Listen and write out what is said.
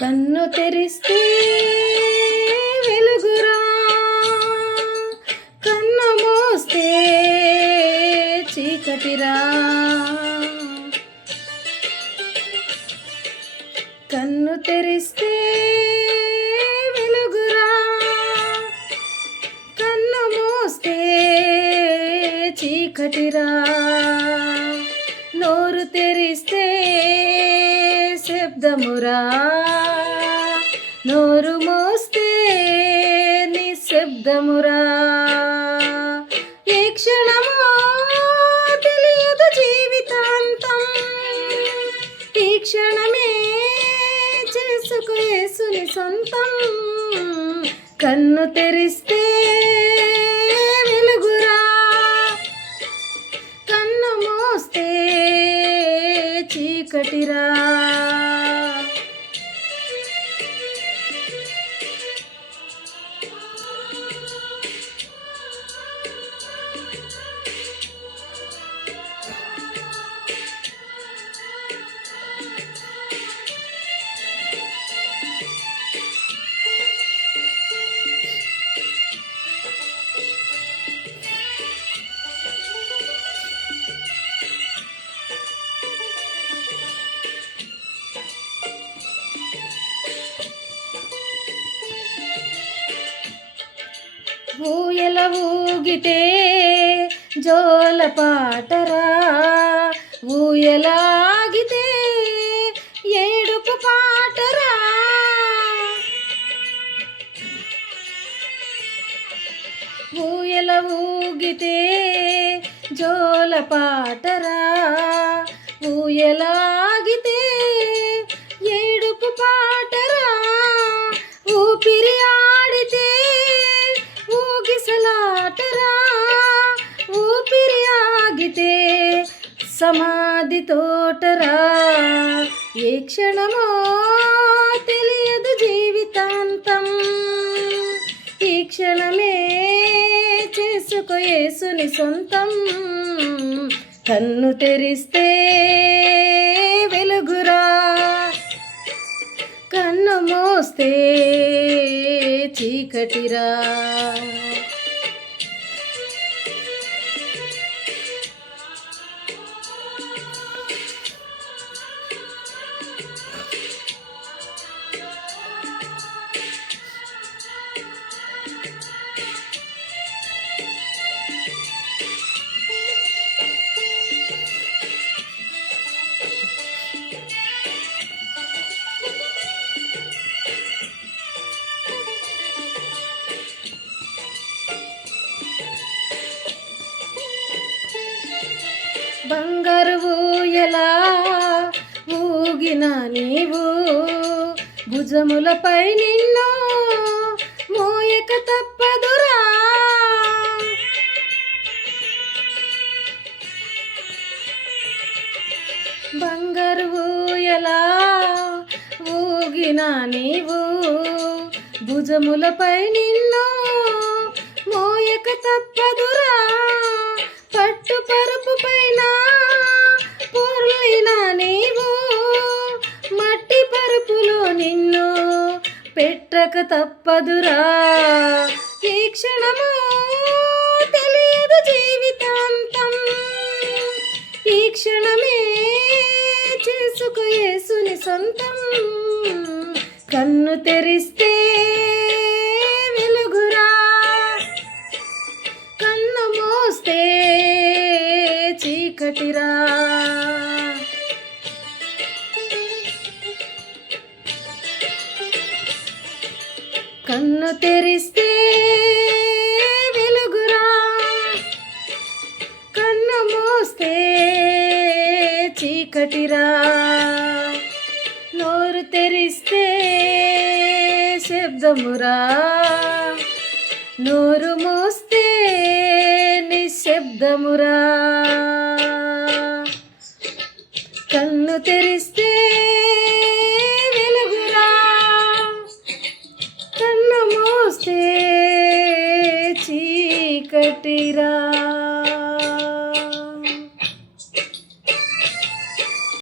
కన్ను తెరిస్తే వెలుగురా, కన్ను మూస్తే చీకటిరా. కన్ను తెరిస్తే వెలుగురా, కన్ను మూస్తే చీకటిరా. నోరు తెరిస్తే శబ్దమురా, నోరు మోస్తే నిశ్శబ్దమురా. ఏ క్షణమో తెలియదు జీవితాంతం, ఈ క్షణమే చేసుకో యేసుని సొంతం. కన్ను తెరిస్తే వెలుగురా, కన్ను మోస్తే చీకటిరా. ఊయల ఊగితే జోల పాటరా, ఊయలాగితే ఏడుపు పాటరా. ఊయల ఊగితే జోల పాటరా, ఊయలాగితే ఏడుపు పాటరా. ఊపిరి ఆడితే ఊగిసలాటరా, ఊపిరి ఆగితే సమాధి తోటరా. ఏ క్షణమో తెలియదు జీవితాంతం, ఈ క్షణమే చేసుకో యేసుని సొంతం. కన్ను తెరిస్తే వెలుగురా, కన్ను మోస్తే చీకటిరా. బంగారు ఊయలా ఊగిన నీవు, భుజములపై నిన్ను మోయక తప్పదురా. బంగారు ఊయలా ఊగిన నీవు, భుజములపై నిన్ను మోయక తప్పదురా. పట్టు పరుపు పైన పొర్లిన నీవు, మట్టి పరుపులో నిన్ను పెట్టక తప్పదురా. ఈ క్షణమో తెలియదు జీవితాంతం, ఈ క్షణమే చేసుకో యేసుని సొంతం. కన్ను తెరిస్తే వెలుగురా, కన్ను మోస్తే చీకటిరా. కన్ను తెరిస్తే వెలుగురా, కన్ను మోస్తే చీకటిరా. నోరు తెరిస్తే శబ్దమురా, నోరు మోస్తే నిశ్శబ్దమురా. కన్ను తెరిస్తే